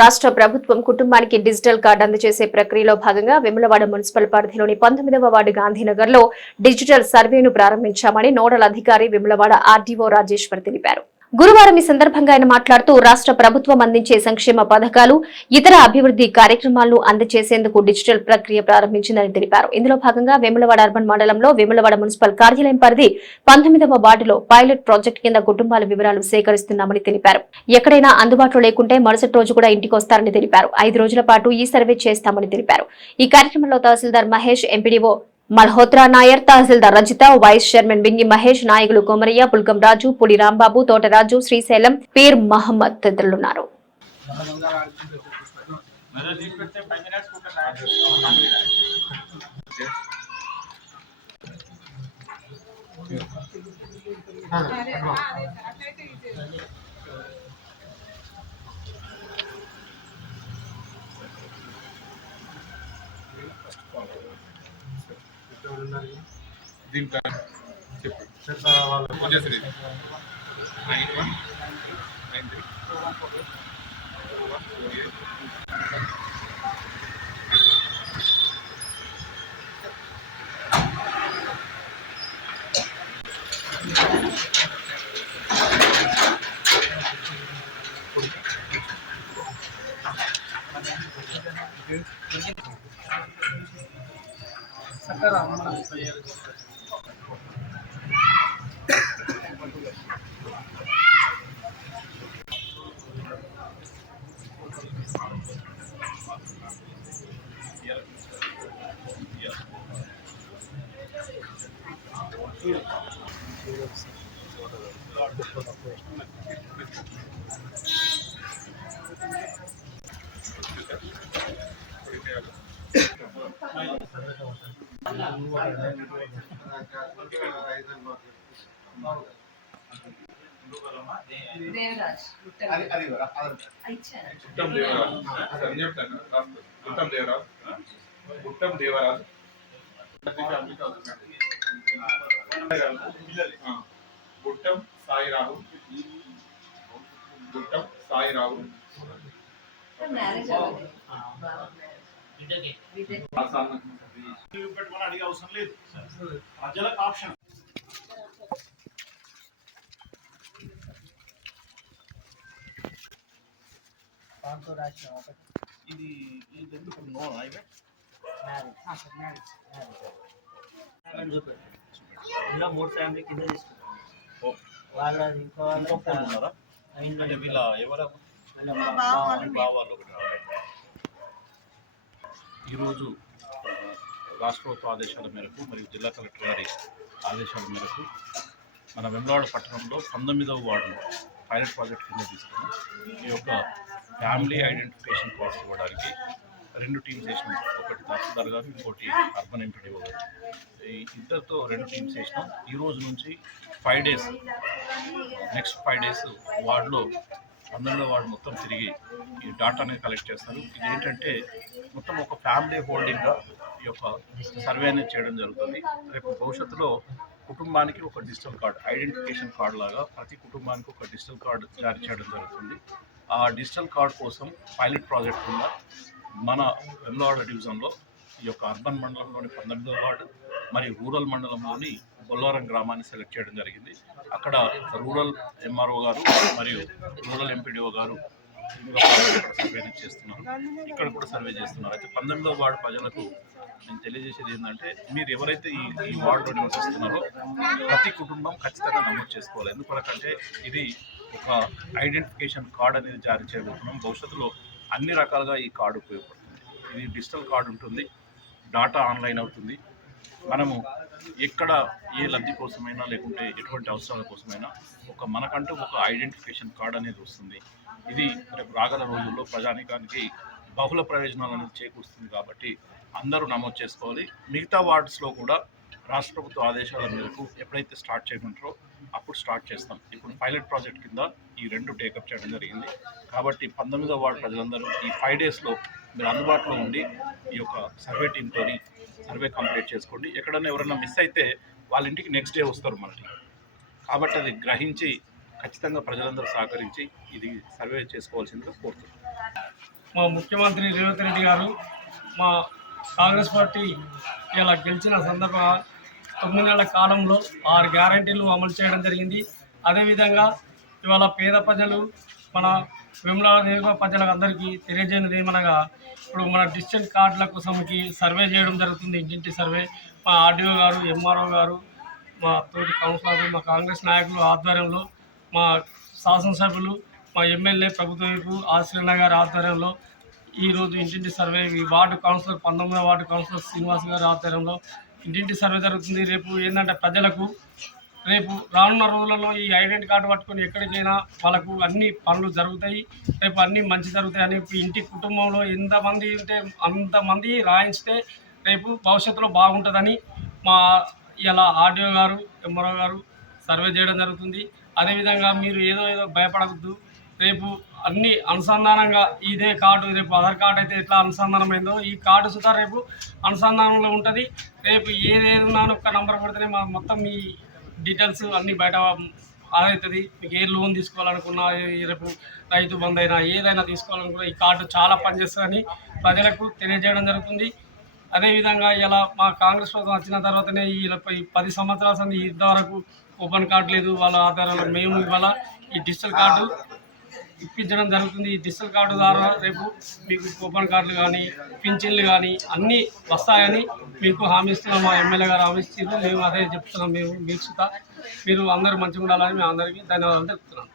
రాష్ట్ర ప్రభుత్వం కుటుంబానికి డిజిటల్ కార్డు అందజేసే ప్రక్రియలో భాగంగా వేములవాడ మున్సిపల్ పరిధిలోని 19వ వార్డు గాంధీనగర్ లో డిజిటల్ సర్వేను ప్రారంభించామని నోడల్ అధికారి వేములవాడ ఆర్డీఓ రాజేశ్వర్ తెలిపారు. గురువారం ఈ సందర్భంగా ఆయన మాట్లాడుతూ రాష్ట్ర ప్రభుత్వం అందించే సంక్షేమ పథకాలు ఇతర అభివృద్ధి కార్యక్రమాలను అందజేసేందుకు డిజిటల్ ప్రక్రియ ప్రారంభించిందని తెలిపారు. ఇందులో భాగంగా వేములవాడ అర్బన్ మండలంలో వేములవాడ మున్సిపల్ కార్యాలయం పరిధి 19వ వార్డులో పైలట్ ప్రాజెక్టు కింద కుటుంబాల వివరాలు సేకరిస్తున్నామని తెలిపారు. ఎక్కడైనా అందుబాటులో లేకుంటే మరుసటి రోజు కూడా ఇంటికి వస్తారని తెలిపారు. 5 రోజుల పాటు ఈ సర్వే చేస్తామని తెలిపారు. ఈ కార్యక్రమంలో తహసీల్దార్ మహేష్, ఎంపీడీఓ మల్హోత్రా నాయర్, తహసీల్దార్ రజిత, వైస్ చైర్మన్ బింగి మహేష్, నాయకులు కొమరయ్య, పుల్కం రాజు, పులి రాంబాబు, తోటరాజు, శ్రీశైలం, పీర్ మహమ్మద్ తదితరులున్నారు. దీంట్లో వచ్చేసి 9193 గుట్టం దేవరాజ్ గుట్టం సాయిరావు పెట్టుకొని అడిగే అవసరం లేదు. ప్రజలకు ఆప్షన్ ఇది ఎందుకు నో అయితే ఇలా 3 ఫ్యామిలీ కింద తీసుకుంటాం. వాళ్ళ ఇంకో ఉన్నారా అంటే వీళ్ళ ఎవరు బావాలు ఒకటి. ఈరోజు రాష్ట్ర ప్రభుత్వ ఆదేశాల మేరకు మరియు జిల్లా కలెక్టర్ గారి ఆదేశాల మేరకు మన వేములవాడ పట్టణంలో 19వ వార్డులో పైలట్ ప్రాజెక్ట్ కింద తీసుకుని ఈ యొక్క ఫ్యామిలీ ఐడెంటిఫికేషన్ కార్డ్స్ ఇవ్వడానికి 2 టీమ్స్ వేసినాం. ఒకటి తహసీల్దార్ గారు, ఇంకోటి అర్బన్ ఎంపీడీఓ గారు. ఈ ఇద్దరితో 2 టీమ్స్ వేసినాం. ఈ రోజు నుంచి 5 డేస్, నెక్స్ట్ 5 డేస్ వార్డులో 19వ వార్డు మొత్తం తిరిగి ఈ డాటాని కలెక్ట్ చేస్తారు. ఇది ఏంటంటే మొత్తం ఒక ఫ్యామిలీ హోల్డింగ్గా ఈ యొక్క సర్వే అనేది చేయడం జరుగుతుంది. రేపు భవిష్యత్తులో కుటుంబానికి ఒక డిజిటల్ కార్డు, ఐడెంటిఫికేషన్ కార్డు లాగా ప్రతి కుటుంబానికి ఒక డిజిటల్ కార్డు జారీ చేయడం జరుగుతుంది. ఆ డిజిటల్ కార్డు కోసం పైలట్ ప్రాజెక్ట్ కింద మన వేములవాడ డివిజన్లో ఈ యొక్క అర్బన్ మండలంలోని 19వ వార్డు మరియు రూరల్ మండలంలోని బొల్లారం గ్రామాన్ని సెలెక్ట్ చేయడం జరిగింది. అక్కడ రూరల్ ఎంఆర్ఓ గారు మరియు రూరల్ ఎంపీడీఓ గారు సర్వే చేస్తున్నారు. ఇక్కడ కూడా సర్వే చేస్తున్నారు. అయితే 19వ వార్డు ప్రజలకు నేను తెలియజేసేది ఏంటంటే, మీరు ఎవరైతే ఈ వార్డులో నివసిస్తున్నారో ప్రతి కుటుంబం ఖచ్చితంగా నమోదు చేసుకోవాలి. ఎందుకంటే ఇది ఒక ఐడెంటిఫికేషన్ కార్డు అనేది జారీ చేయబోతున్నాం. భవిష్యత్తులో అన్ని రకాలుగా ఈ కార్డు ఉపయోగపడుతుంది. ఇది డిజిటల్ కార్డు ఉంటుంది, డాటా ఆన్లైన్ అవుతుంది. మనము ఎక్కడ ఏ లబ్ధి కోసమైనా లేకుంటే ఎటువంటి అవసరాల కోసమైనా మనకంటూ ఒక ఐడెంటిఫికేషన్ కార్డు అనేది వస్తుంది. ఇది రేపు రాగల రోజుల్లో ప్రజానికానికి బహుళ ప్రయోజనాలు అనేది చేకూరుస్తుంది. కాబట్టి అందరూ నమోదు చేసుకోవాలి. మిగతా వార్డ్స్లో కూడా రాష్ట్ర ప్రభుత్వ ఆదేశాల మేరకు ఎప్పుడైతే స్టార్ట్ చేయమంటారో అప్పుడు స్టార్ట్ చేస్తాం. ఇప్పుడు పైలట్ ప్రాజెక్ట్ కింద ఈ 2 టేకప్ చేయడం జరిగింది. కాబట్టి 19వ వార్డు ప్రజలందరూ ఈ 5 డేస్లో మీరు అందుబాటులో ఉండి ఈ యొక్క సర్వే టీంతో సర్వే కంప్లీట్ చేసుకోండి. ఎక్కడైనా ఎవరైనా మిస్ అయితే వాళ్ళ ఇంటికి నెక్స్ట్ డే వస్తారు మనకి. కాబట్టి అది గ్రహించి ఖచ్చితంగా ప్రజలందరూ సహకరించి ఇది సర్వే చేసుకోవాల్సిందిగా కోరుతున్నాను. మా ముఖ్యమంత్రి రేవంత్ రెడ్డి గారు మా కాంగ్రెస్ పార్టీ ఇలా గెలిచిన సందర్భంగా 9 నెలల కాలంలో 6 గ్యారంటీలు అమలు చేయడం జరిగింది. అదేవిధంగా ఇవాళ పేద ప్రజలు మన వేములవాడ నియోజకవర్గ ప్రజలకు అందరికీ తెలియజేయనిది ఏమనగా ఇప్పుడు మన డిజిటల్ కార్డుల కోసంకి సర్వే చేయడం జరుగుతుంది. ఇంటింటి సర్వే మా ఆర్డీఓ గారు, ఎంఆర్ఓ గారు, మా తోటి కౌన్సిలర్లు, మా కాంగ్రెస్ నాయకులు ఆధ్వర్యంలో, మా శాసనసభ్యులు, మా ఎమ్మెల్యే ప్రభుత్వ వైపు ఆశ్రయన్న గారి ఆధ్వర్యంలో ఈరోజు ఇంటింటి సర్వే ఈ వార్డు కౌన్సిలర్ 19వ వార్డు కౌన్సిలర్ శ్రీనివాస్ గారి ఆధ్వర్యంలో ఇంటింటి సర్వే జరుగుతుంది. రేపు ఏంటంటే ప్రజలకు రేపు రానున్న రోజులలో ఈ ఐడెంటిటీ కార్డు పట్టుకొని ఎక్కడికైనా వాళ్ళకు అన్ని పనులు జరుగుతాయి. రేపు అన్నీ మంచి జరుగుతాయని ఇంటి కుటుంబంలో ఎంతమంది ఉంటే అంతమంది రాయించితే రేపు భవిష్యత్తులో బాగుంటుందని మా ఇలా ఆర్డీఓ గారు, ఎంఆర్ఓ గారు సర్వే చేయడం జరుగుతుంది. అదేవిధంగా మీరు ఏదో భయపడవద్దు. రేపు అన్ని అనుసంధానంగా ఇదే కార్డు రేపు ఆధార్ కార్డు అయితే ఎట్లా అనుసంధానమైందో ఈ కార్డు సుధా రేపు అనుసంధానంలో ఉంటుంది. రేపు ఏదేదన్నా ఒక నంబర్ పెడితేనే మొత్తం మీ డీటెయిల్స్ అన్నీ బయట అవుతుంది. మీకు ఏ లోన్ తీసుకోవాలనుకున్నా, రేపు రైతు బంధు అయినా ఏదైనా తీసుకోవాలనుకున్నా ఈ కార్డు చాలా పనిచేస్తుందని ప్రజలకు తెలియజేయడం జరుగుతుంది. అదేవిధంగా ఇలా మా కాంగ్రెస్ ప్రభుత్వం వచ్చిన తర్వాతనే ఈ 10 సంవత్సరాల సంది ఇంతవరకు ఓపెన్ కార్డు లేదు. వాళ్ళ ఆధారంలో మేము ఇవాళ ఈ డిజిటల్ కార్డు ఇప్పించడం జరుగుతుంది. ఈ డిజిటల్ కార్డు ద్వారా రేపు మీకు కూపన్ కార్డులు కానీ పింఛన్లు కానీ అన్నీ వస్తాయని మీకు హామీ ఇస్తున్నాం. మా ఎమ్మెల్యే గారు హామీ ఇస్తున్నారు. మేము అదే చెప్తున్నాం. మీకు మీరు అందరూ మంచిగా ఉండాలని మేము అందరికీ ధన్యవాదాలు తెలుపుతున్నాం.